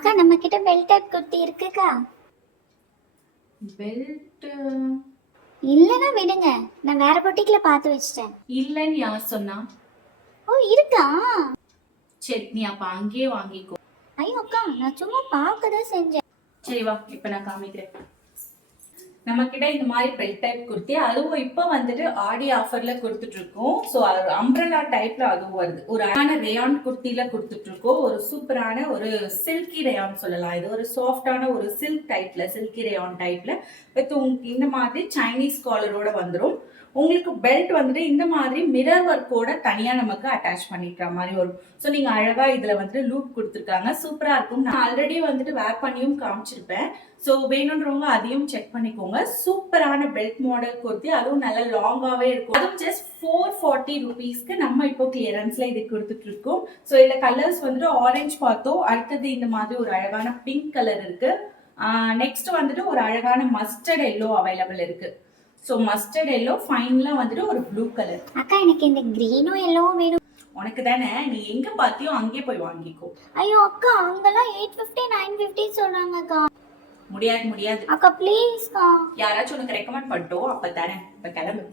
அக்கா நம்ம கிட்ட பெல்டட் குர்த்தி இருக்குக்கா. பெல்ட் இல்லைன்னா விடுங்க, நான் வேற பொட்டிக்ல பார்த்து வச்சிட்டேன். இல்லைன்னு யார் சொன்னா? ஓ இருக்கா? சரி நீ அப்ப அங்கேயே வாங்கிக்கோ. ஐயோ அக்கா, நான் சும்மா பார்க்க தான் செஞ்சேன். சரி வா, இப்ப நான் காமிக்கிறேன். நம்ம கிட்ட இந்த மாதிரி பெல்ட் டைப் குர்த்தி, அதுவும் இப்போ வந்துட்டு ஆடி ஆஃபர்ல கொடுத்துட்டு இருக்கோம். ஸோ அம்ப்ரலா டைப்ல அதுவும் வருது. ஒரு அழகான ரேயான் குர்த்தில கொடுத்துட்டு இருக்கோம். ஒரு சூப்பரான ஒரு சில்கி ரேயான் சொல்லலாம். இது ஒரு சாஃப்டான ஒரு சில்க் டைப்ல, சில்கி ரேயான் டைப்ல வித் இந்த மாதிரி சைனீஸ் காலரோட வந்துடும். உங்களுக்கு பெல்ட் வந்துட்டு இந்த மாதிரி மிரர் ஒர்க்கோட தனியா நமக்கு அட்டாச் பண்ணிக்கிற மாதிரி வரும். ஸோ நீங்க அழகா இதுல வந்துட்டு லூப் கொடுத்துருக்காங்க, சூப்பரா இருக்கும். நான் ஆல்ரெடி வந்துட்டு வேர் பண்ணியும் காமிச்சிருப்பேன். ஸோ வேணுன்றவங்க அதையும் செக் பண்ணிக்கோங்க. சூப்பரான பெல்ட் மாடல் குர்த்தி, அதுவும் நல்ல லாங்காவே இருக்கும். அதுவும் ஜஸ்ட் 440 ருபீஸ்க்கு நம்ம இப்போ கிளியரன்ஸ்ல இது கொடுத்துட்டு இருக்கோம். ஸோ இதுல கலர்ஸ் வந்துட்டு ஆரஞ்சு பார்த்தோம், அடுத்தது இந்த மாதிரி ஒரு அழகான பிங்க் கலர் இருக்கு. நெக்ஸ்ட் வந்துட்டு ஒரு அழகான மஸ்டர்ட் எல்லோ அவைலபிள் இருக்கு. ஸோ மஸ்டர்ட் எல்லோ, ஃபைனல்ல வந்துட்டு ஒரு ப்ளூ கலர். அக்கா எனக்கு இந்த கிரீனும் எல்லோவும் வேணும். உனக்கு தானே, நீ எங்க பார்த்தியோ அங்கே போய் வாங்கிக்கோ. ஐயோ அக்கா, அங்கெல்லாம் 850 950 சொல்றாங்க அக்கா. முடியாது முடியாது அக்கா ப்ளீஸ்க்கா. யாராச்சும் உனக்கு ரெக்கமெண்ட் பண்ணிட்டோம் அப்ப தானே. இப்ப கிளம்பு.